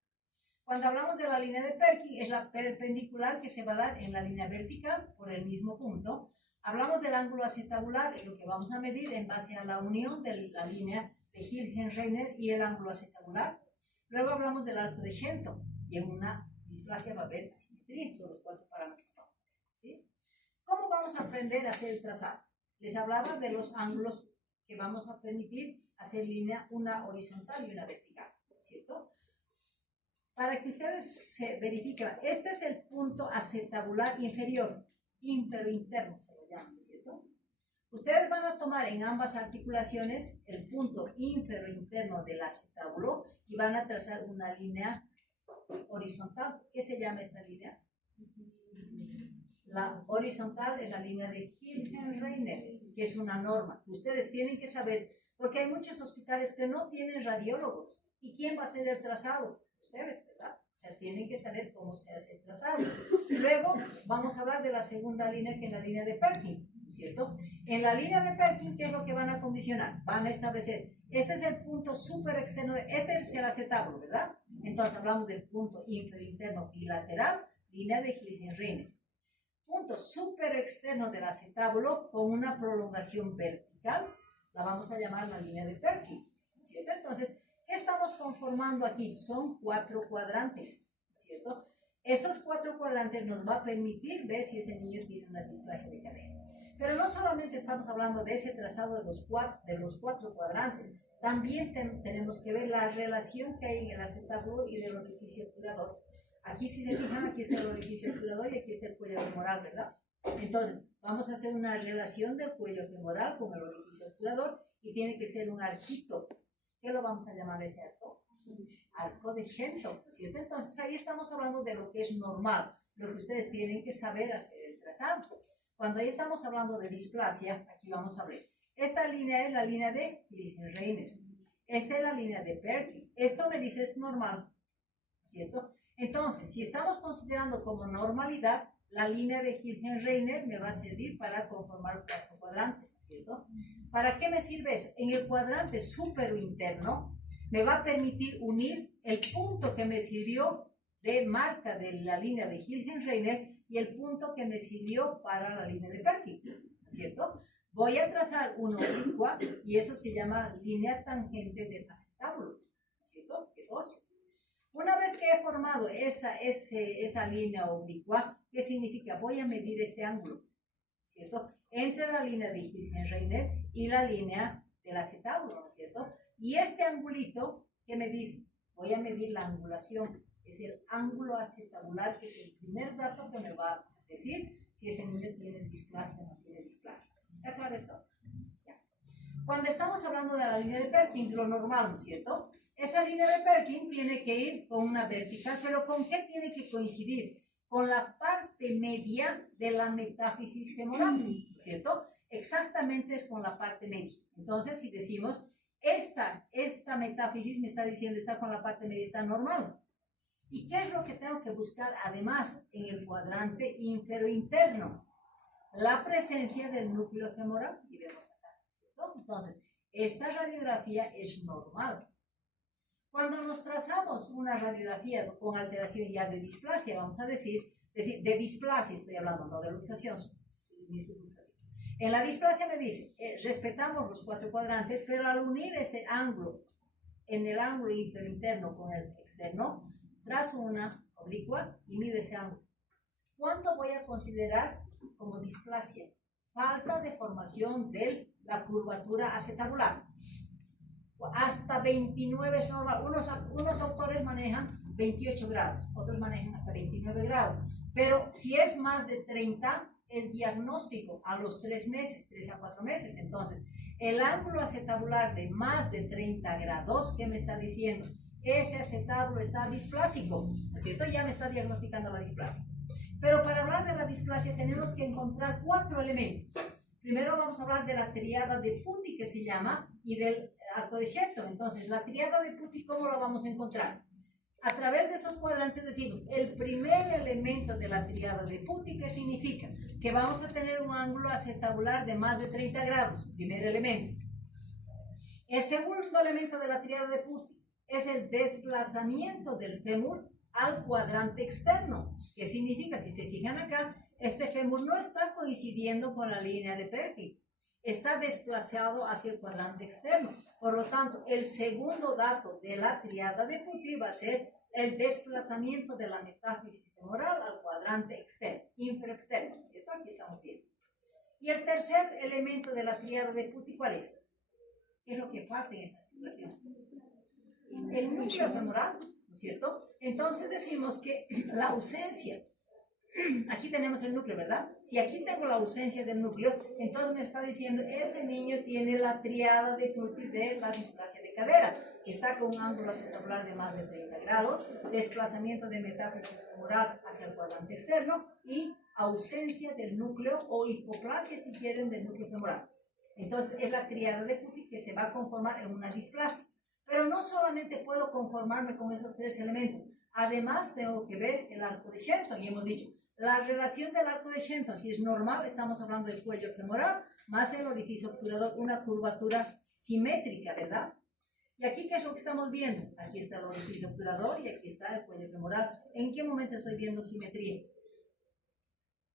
Cuando hablamos de la línea de Perkin, es la perpendicular que se va a dar en la línea vertical por el mismo punto. Hablamos del ángulo acetabular, es lo que vamos a medir en base a la unión de la línea de Hilgen-Reiner y el ángulo acetabular. Luego hablamos del arco de Shenton, y en una displasia va a haber asimetría, son los 4 parámetros. ¿Sí? ¿Cómo vamos a aprender a hacer el trazado? Les hablaba de los ángulos que vamos a permitir hacer línea, una horizontal y una vertical, ¿cierto? Para que ustedes se verifiquen, este es el punto acetabular inferior, ínfero interno se lo llama, ¿cierto? Ustedes van a tomar en ambas articulaciones el punto ínfero interno del acetábulo y van a trazar una línea horizontal. ¿Qué se llama esta línea? La horizontal es la línea de Hilgen-Reiner, que es una norma que ustedes tienen que saber, porque hay muchos hospitales que no tienen radiólogos. ¿Y quién va a hacer el trazado? Ustedes, ¿verdad? O sea, tienen que saber cómo se hace el trazado. Luego vamos a hablar de la segunda línea, que es la línea de Perkin, ¿cierto? En la línea de Perkin, ¿qué es lo que van a condicionar? Van a establecer, este es el punto súper externo, este es el acetábulo, ¿verdad? Entonces hablamos del punto ínfero interno bilateral, línea de Hilgen-Reiner. Punto súper externo del acetábulo con una prolongación vertical, la vamos a llamar la línea de Perkin, ¿cierto? Entonces, ¿qué estamos conformando aquí? Son 4 cuadrantes, ¿cierto? Esos 4 cuadrantes nos va a permitir ver si ese niño tiene una displasia de cadera. Pero no solamente estamos hablando de ese trazado de los 4 cuadrantes, también tenemos que ver la relación que hay en el acetábulo y del orificio obturador. Aquí, si se fijan, aquí está el orificio obturador y aquí está el cuello femoral, ¿verdad? Entonces, vamos a hacer una relación del cuello femoral con el orificio obturador y tiene que ser un arquito. ¿Qué lo vamos a llamar ese arco? Arco de Shenton, ¿cierto? Entonces, ahí estamos hablando de lo que es normal, lo que ustedes tienen que saber hacer el trazado. Cuando ahí estamos hablando de displasia, aquí vamos a ver. Esta línea es la línea de Hilgen-Reiner. Esta es la línea de Perkin. Esto me dice es normal, ¿cierto? Entonces, si estamos considerando como normalidad, la línea de Hilgen-Reiner me va a servir para conformar 4 cuadrantes, ¿cierto? ¿Para qué me sirve eso? En el cuadrante súper interno me va a permitir unir el punto que me sirvió de marca de la línea de Hilgen-Reiner y el punto que me sirvió para la línea de Perkin, ¿cierto? Voy a trazar una oblicua y eso se llama línea tangente del acetábulo, ¿cierto? Que es óseo. Una vez que he formado esa línea oblicua, ¿qué significa? Voy a medir este ángulo, ¿cierto? Entre la línea de Hilgen-Reiner y la línea del acetábulo, ¿no es cierto? Y este angulito, ¿qué me dice? Voy a medir la angulación, es el ángulo acetabular, que es el primer dato que me va a decir si ese niño tiene displasia o no tiene displasia. ¿Está claro esto? Ya. Cuando estamos hablando de la línea de Perkin, lo normal, ¿no es cierto? Esa línea de Perkin tiene que ir con una vertical, pero ¿con qué tiene que coincidir? Con la parte media de la metáfisis femoral, ¿cierto? Exactamente es con la parte media. Entonces, si decimos, esta metáfisis me está diciendo está con la parte media, está normal. ¿Y qué es lo que tengo que buscar además en el cuadrante ínfero interno? la presencia del núcleo femoral, y vemos acá, ¿cierto? Entonces, esta radiografía es normal. Cuando nos trazamos una radiografía con alteración ya de displasia, vamos a decir de displasia estoy hablando, no de luxación, ni subluxación. En la displasia me dice, respetamos los 4 cuadrantes, pero al unir ese ángulo, en el ángulo inferior interno con el externo, trazo una oblicua y mido ese ángulo. ¿Cuánto voy a considerar como displasia? Falta de formación de la curvatura acetabular. Hasta 29 es normal. Unos autores manejan 28 grados, otros manejan hasta 29 grados. Pero si es más de 30, es diagnóstico a los 3 meses, 3 a 4 meses. Entonces, el ángulo acetabular de más de 30 grados, ¿qué me está diciendo? Ese acetábulo está displásico, ¿no es cierto? Ya me está diagnosticando la displasia. Pero para hablar de la displasia tenemos que encontrar 4 elementos. Primero vamos a hablar de la triada de Putty, que se llama, y del arco de Shenton. Entonces, la triada de Putty, ¿cómo la vamos a encontrar? A través de esos cuadrantes decimos, el primer elemento de la triada de Putty, ¿qué significa? Que vamos a tener un ángulo acetabular de más de 30 grados, primer elemento. El segundo elemento de la triada de Putty es el desplazamiento del fémur al cuadrante externo. ¿Qué significa? Si se fijan acá, este fémur no está coincidiendo con la línea de Perkin, está desplazado hacia el cuadrante externo. Por lo tanto, el segundo dato de la triada de Putty va a ser el desplazamiento de la metáfisis femoral al cuadrante externo, infraexterno, ¿cierto? Aquí estamos viendo. Y el tercer elemento de la triada de Putty, ¿cuál es? ¿Qué es lo que parte en esta articulación? El núcleo femoral, ¿no es cierto? Entonces decimos que la ausencia, aquí tenemos el núcleo, ¿verdad? Si aquí tengo la ausencia del núcleo, entonces me está diciendo, ese niño tiene la triada de Putty de la displasia de cadera. Está con un ángulo acetabular de más de 30 grados, desplazamiento de metáfisis femoral hacia el cuadrante externo y ausencia del núcleo o hipoplasia, si quieren, del núcleo femoral. Entonces, es la triada de Putty que se va a conformar en una displasia. Pero no solamente puedo conformarme con esos 3 elementos, además tengo que ver el arco de Shenton, y hemos dicho, la relación del arco de Shenton, si es normal, estamos hablando del cuello femoral, más el orificio obturador, una curvatura simétrica, ¿verdad? Y aquí, ¿qué es lo que estamos viendo? Aquí está el orificio obturador y aquí está el cuello femoral. ¿En qué momento estoy viendo simetría?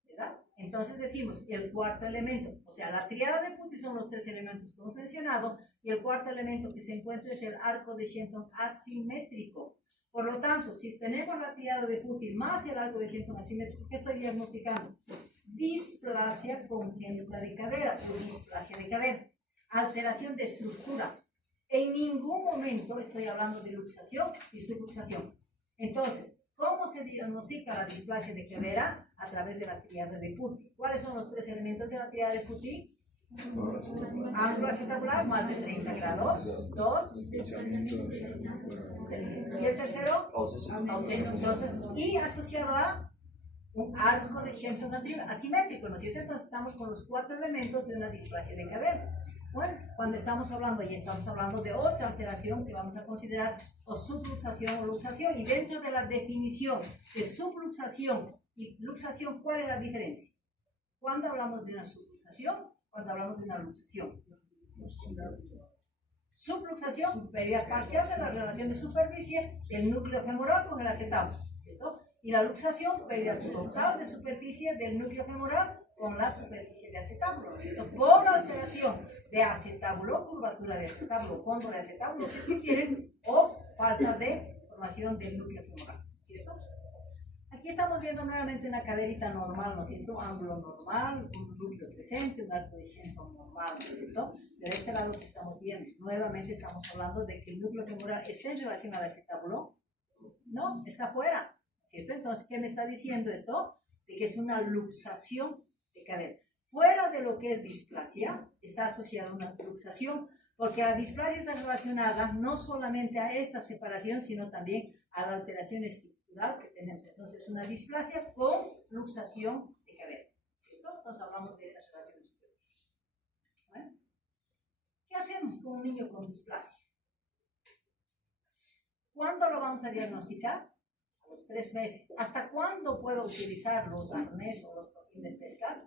¿Verdad? Entonces decimos el cuarto elemento, o sea, la triada de Putty son los 3 elementos que hemos mencionado, y el cuarto elemento que se encuentra es el arco de Shenton asimétrico. Por lo tanto, si tenemos la triada de Putty más el arco de Shenton asimétrico, ¿qué estoy diagnosticando? Displasia congénita de cadera o displasia de cadera, alteración de estructura. En ningún momento estoy hablando de luxación y subluxación. Entonces, ¿cómo se diagnostica la displasia de cadera? A través de la triada de Putty. ¿Cuáles son los 3 elementos de la triada de Putty? Ángulo acetabular, más de 30 grados. 2. ¿Y el tercero? Ausencia. Y asociado a un arco de Shenton asimétrico, ¿no es cierto? Entonces estamos con los 4 elementos de una displasia de cadera. Bueno, cuando estamos hablando, y estamos hablando de otra alteración que vamos a considerar, o subluxación o luxación, y dentro de la definición de subluxación y luxación, ¿cuál es la diferencia? ¿Cuándo hablamos de una subluxación? Cuando hablamos de una luxación. Subluxación, pérdida parcial de la relación de superficie del núcleo femoral con el acetábulo, ¿cierto? Y la luxación, pérdida total de superficie del núcleo femoral con la superficie de acetábulo, ¿cierto? Por alteración de acetábulo, curvatura de acetábulo, fondo de acetábulo, si es que quieren, o falta de formación del núcleo femoral, ¿cierto? Aquí estamos viendo nuevamente una caderita normal, ¿no es cierto? Ángulo normal, un núcleo presente, un arco de Shenton normal, ¿no es cierto? De este lado que estamos viendo, nuevamente estamos hablando de que el núcleo femoral está en relación al acetábulo. No, está fuera, ¿cierto? Entonces, ¿qué me está diciendo esto? De que es una luxación de cadera. Fuera de lo que es displasia, está asociada a una luxación, porque la displasia está relacionada no solamente a esta separación, sino también a la alteración estructural que tenemos. Entonces, una displasia con luxación de cadera, ¿cierto? Entonces, hablamos de esa relación de superficie. ¿Bueno? ¿Qué hacemos con un niño con displasia? ¿Cuándo lo vamos a diagnosticar? A los 3 meses. ¿Hasta cuándo puedo utilizar los arnés o los cojines de pescas?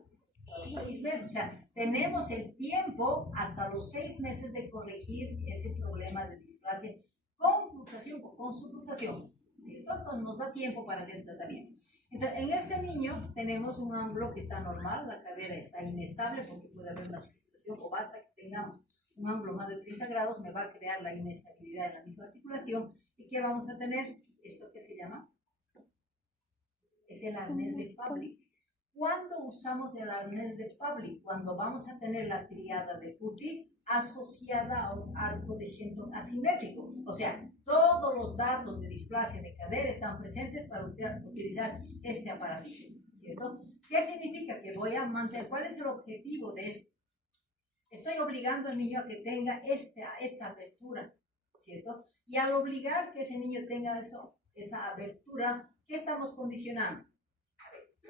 A los 6 meses, o sea, tenemos el tiempo hasta los 6 meses de corregir ese problema de displasia con luxación o con subluxación, ¿cierto? Entonces nos da tiempo para hacer el tratamiento. Entonces, en este niño tenemos un ángulo que está normal, la cadera está inestable porque puede haber una subluxación, o basta que tengamos un ángulo más de 30 grados, me va a crear la inestabilidad en la misma articulación. ¿Y qué vamos a tener? Esto que se llama, es el arnés de Pavlik. ¿Cuándo usamos el arnés de Pavlik? Cuando vamos a tener la triada de Putti asociada a un arco de Shenton asimétrico. O sea, todos los datos de displasia de cadera están presentes para utilizar este aparatito, ¿cierto? ¿Qué significa? Que voy a mantener, ¿cuál es el objetivo de esto? Estoy obligando al niño a que tenga esta abertura, ¿cierto? Y al obligar que ese niño tenga esa abertura, ¿qué estamos condicionando?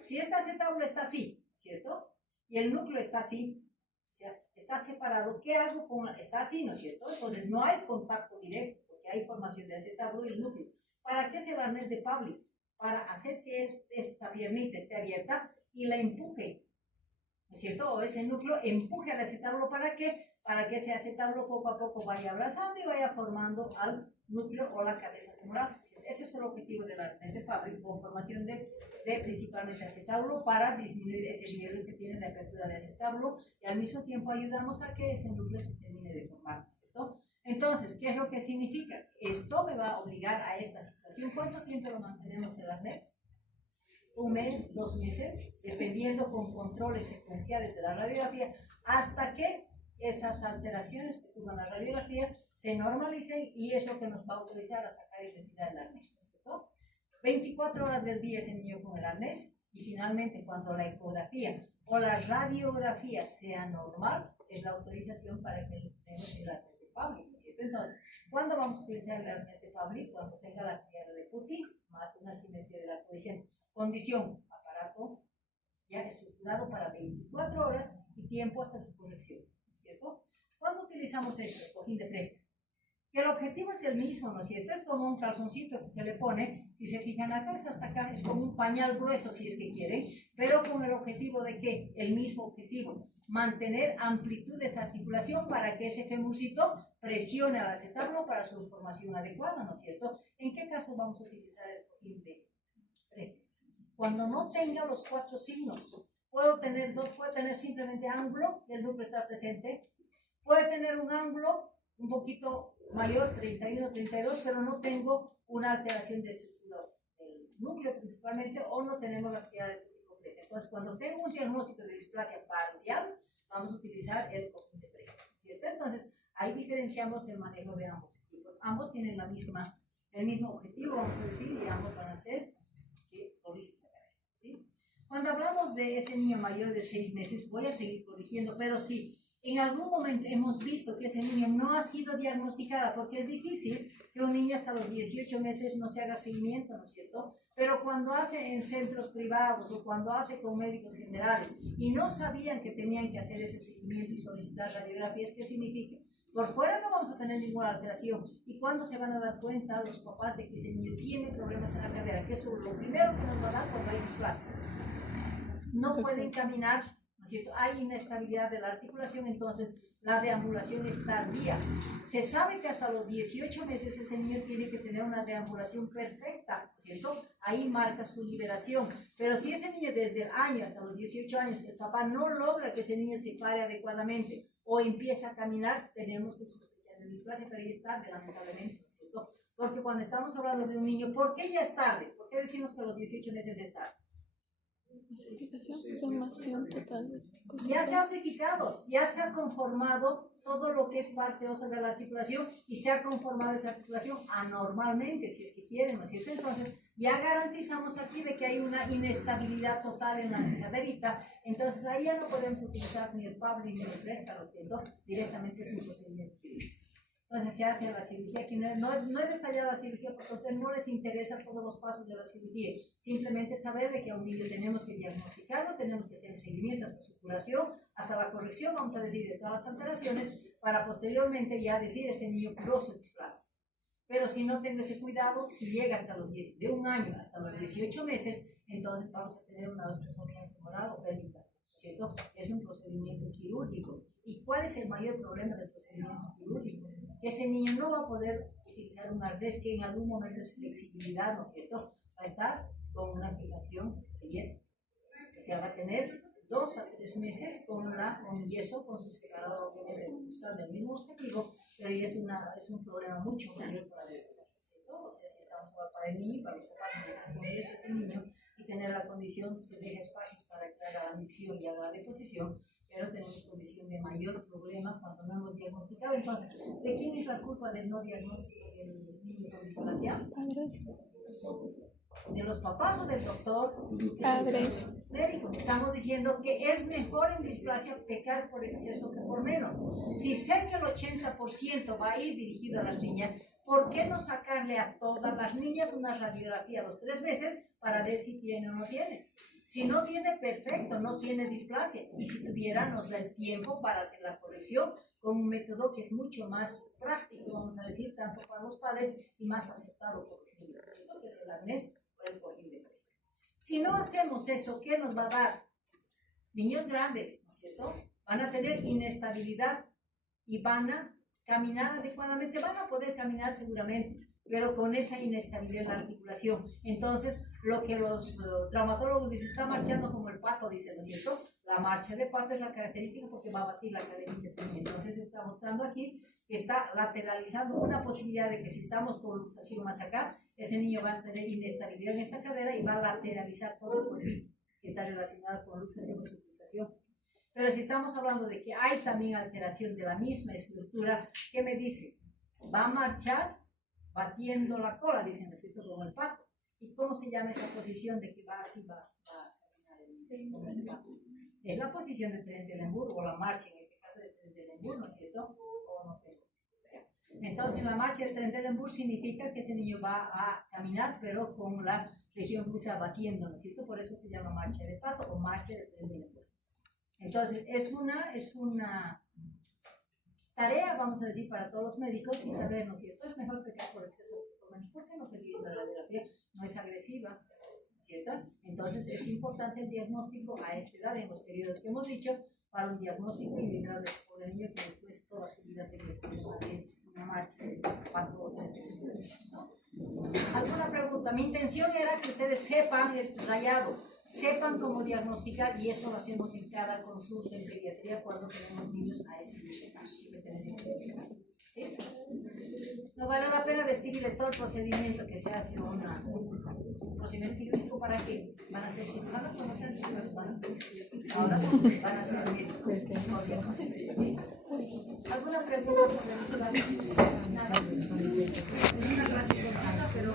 Si este acetábulo está así, ¿cierto? Y el núcleo está así, o sea, está separado, ¿qué hago con está así, ¿no es cierto? Entonces no hay contacto directo, porque hay formación de acetábulo y el núcleo. ¿Para qué es el arnés de Pavlik? Para hacer que esta piernita esté abierta y la empuje, ¿no es cierto? O ese núcleo empuje al acetábulo, ¿para qué? Para que ese acetábulo poco a poco vaya abrazando y vaya formando al núcleo o la cabeza tumoral. Ese es el objetivo del arnés de Pavlik, con formación de principalmente acetábulo, para disminuir ese riesgo que tiene de apertura de acetábulo, y al mismo tiempo ayudamos a que ese núcleo se termine de formar, ¿cierto? Entonces, ¿qué es lo que significa? Esto me va a obligar a esta situación. ¿Cuánto tiempo lo mantenemos el arnés? 1 mes, 2 meses, dependiendo con controles secuenciales de la radiografía, hasta que esas alteraciones que tuvo en la radiografía se normalicen, y es lo que nos va a autorizar a sacar y retirar el arnés, ¿cierto? 24 horas del día ese niño con el arnés, y finalmente cuando la ecografía o la radiografía sea normal, es la autorización para que utilicemos el arnés de Pavlik, ¿cierto? Entonces, ¿cuándo vamos a utilizar el arnés de Pavlik? Cuando tenga la triada de Putti más una simetría de la coherencia. Condición, aparato ya estructurado para 24 horas y tiempo hasta su corrección, ¿cierto? ¿Cuándo utilizamos esto? Cojín de frente. Que el objetivo es el mismo, ¿no es cierto? Es como un calzoncito que se le pone, si se fijan acá, es hasta acá, es como un pañal grueso si es que quieren, pero con el objetivo de que, el mismo objetivo, mantener amplitud de esa articulación para que ese femurcito presione al acetábulo para su formación adecuada, ¿no es cierto? ¿En qué caso vamos a utilizar el cojín de frente? Cuando no tenga los 4 signos. Puedo tener simplemente ángulo, el núcleo está presente. Puede tener un ángulo un poquito mayor, 31, 32, pero no tengo una alteración de estructura del núcleo principalmente, o no tenemos la actividad de Putti completa. Entonces, cuando tengo un diagnóstico de displasia parcial, vamos a utilizar el cojín de frente, ¿cierto? Entonces, ahí diferenciamos el manejo de ambos equipos. Ambos tienen el mismo objetivo, vamos a decir, y ambos van a ser que corrigen esa cadera, ¿sí? Cuando hablamos de ese niño mayor de 6 meses, voy a seguir corrigiendo, pero sí, en algún momento hemos visto que ese niño no ha sido diagnosticado, porque es difícil que un niño hasta los 18 meses no se haga seguimiento, ¿no es cierto? Pero cuando hace en centros privados o cuando hace con médicos generales y no sabían que tenían que hacer ese seguimiento y solicitar radiografías, ¿qué significa? Por fuera no vamos a tener ninguna alteración. ¿Y cuándo se van a dar cuenta los papás de que ese niño tiene problemas en la cadera? Que es lo primero que nos va a dar cuando hay displasia. No pueden caminar, ¿no es cierto? Hay inestabilidad de la articulación, entonces la deambulación es tardía. Se sabe que hasta los 18 meses ese niño tiene que tener una deambulación perfecta, ¿no es cierto? Ahí marca su liberación. Pero si ese niño desde el año hasta los 18 años, el papá no logra que ese niño se pare adecuadamente o empieza a caminar, tenemos que sospechar de displasia, pero ya es tarde, lamentablemente, ¿no es cierto? Porque cuando estamos hablando de un niño, ¿por qué ya es tarde? ¿Por qué decimos que a los 18 meses es tarde? Formación total. Ya se ha osificado, ya se ha conformado todo lo que es parte ósea de la articulación, y se ha conformado esa articulación anormalmente, si es que quieren, ¿no es cierto? Entonces, ya garantizamos aquí de que hay una inestabilidad total en la caderita, entonces ahí ya no podemos utilizar ni el Pavlik ni el Fresca, ¿no es cierto? Directamente es un procedimiento quirúrgico. Entonces se hace la cirugía, aquí no he detallado la cirugía porque a ustedes no les interesa todos los pasos de la cirugía, simplemente saber de que a un niño tenemos que diagnosticarlo, tenemos que hacer seguimiento hasta su curación, hasta la corrección, vamos a decir, de todas las alteraciones, para posteriormente ya decir, este niño curó su displasia. Pero si no tengo ese cuidado, si llega hasta de 1 año hasta los 18 meses, entonces vamos a tener una osteotomía tumoral o pélvica, ¿cierto? cierto?, es un procedimiento quirúrgico. ¿Y cuál es el mayor problema del procedimiento quirúrgico? Ese niño no va a poder utilizar un arnés que en algún momento es flexibilidad, ¿no es cierto? Va a estar con una fijación de yeso. O sea, va a tener 2 a 3 meses con yeso, con su separado, obviamente, buscando el mismo objetivo, pero ya es un problema mucho mayor para el niño, ¿cierto? O sea, si estamos para el niño, para los papás, manejar con yeso ese niño y tener la condición, se deja espacios para que haga la micción y haga la deposición, pero tenemos condición de mayor problema cuando no hemos diagnosticado. Entonces, ¿de quién es la culpa del no diagnóstico del niño con displasia? ¿De los papás o del doctor? Padres. Médico. Estamos diciendo que es mejor en displasia pecar por exceso que por menos. Si sé que el 80% va a ir dirigido a las niñas, ¿por qué no sacarle a todas las niñas una radiografía a los 3 meses para ver si tiene o no tiene? Si no tiene, perfecto, no tiene displasia. Y si tuviera, nos da el tiempo para hacer la corrección con un método que es mucho más práctico, vamos a decir, tanto para los padres y más aceptado por los niños, ¿cierto? Que es el arnés o el cojín de frente. Si no hacemos eso, ¿qué nos va a dar? Niños grandes, ¿no es cierto? Van a tener inestabilidad y van a caminar adecuadamente, van a poder caminar seguramente, pero con esa inestabilidad en la articulación. Entonces, lo que los traumatólogos dicen, está marchando como el pato, dicen, ¿no es cierto? La marcha de pato es la característica porque va a batir la cadera de ese niño. Entonces, está mostrando aquí que está lateralizando una posibilidad de que si estamos con luxación más acá, ese niño va a tener inestabilidad en esta cadera y va a lateralizar todo el cuerpito, que está relacionado con luxación o subluxación. Pero si estamos hablando de que hay también alteración de la misma estructura, ¿qué me dice? Va a marchar batiendo la cola, dicen, ¿no es cierto?, como el pato. ¿Y cómo se llama esa posición de que va así, va a caminar el pato? Es la posición de Trendelenburg, o la marcha, en este caso de Trendelenburg, ¿no es cierto? O no tengo. Entonces, la marcha de Trendelenburg significa que ese niño va a caminar, pero con la región glútea batiendo, ¿no es cierto? Por eso se llama marcha de pato o marcha de Trendelenburg. Entonces, es una tarea, vamos a decir, para todos los médicos y saber, ¿no es cierto? Es mejor pecar por exceso que por menos. ¿Por qué no pedir la radiografía? No es agresiva, ¿no es cierto? Entonces, es importante el diagnóstico a esta edad, en los periodos que hemos dicho, para un diagnóstico individual de por el niño que después toda su vida tiene una marcha de 4 horas, ¿no? ¿Alguna pregunta? Mi intención era que ustedes sepan el rayado, sepan cómo diagnosticar, y eso lo hacemos en cada consulta en pediatría cuando tenemos niños a ese nivel, ¿sí? No vale la pena describirle todo el procedimiento que se hace un procedimiento quirúrgico. ¿Para qué? ¿Van a ser cirujanos o no ser cirujanos? Ahora van a ser médicos. ¿Sí? ¿Alguna pregunta sobre mis clases? Nada. Es una clase corta, pero